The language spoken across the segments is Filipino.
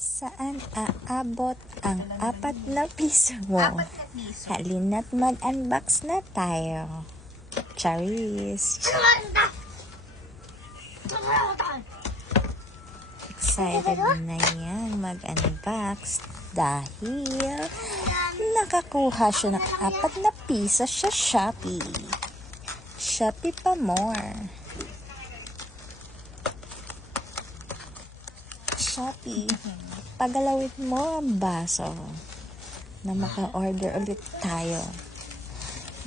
Saan aabot ang 4 na piso mo? 4 na piso. Halina't mag-unbox na tayo. Charis! Excited na yan mag-unbox dahil nakakuha siya ng 4 na piso sa Shopee. Shopee pa more. Shopee, pagalawin mo ang baso na maka-order ulit tayo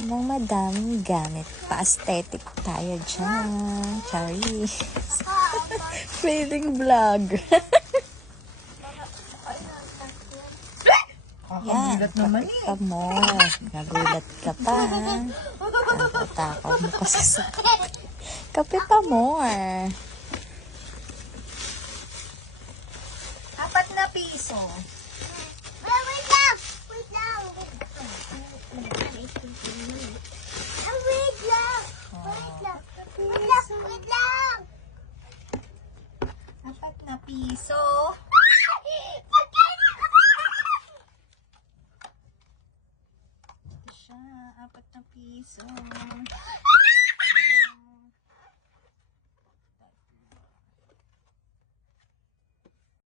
ng madaming gamit. Pa-aesthetic tayo dyan. Charis. Feeling vlog. Yan, naman kapit ka mo. Nagulat ka pa. Takaw mo kasi sa... Kapit pa more. 4 na piso. Wait lang! Wait lang! Wait lang! Wait lang! 4 na piso. Siya, 4 na piso.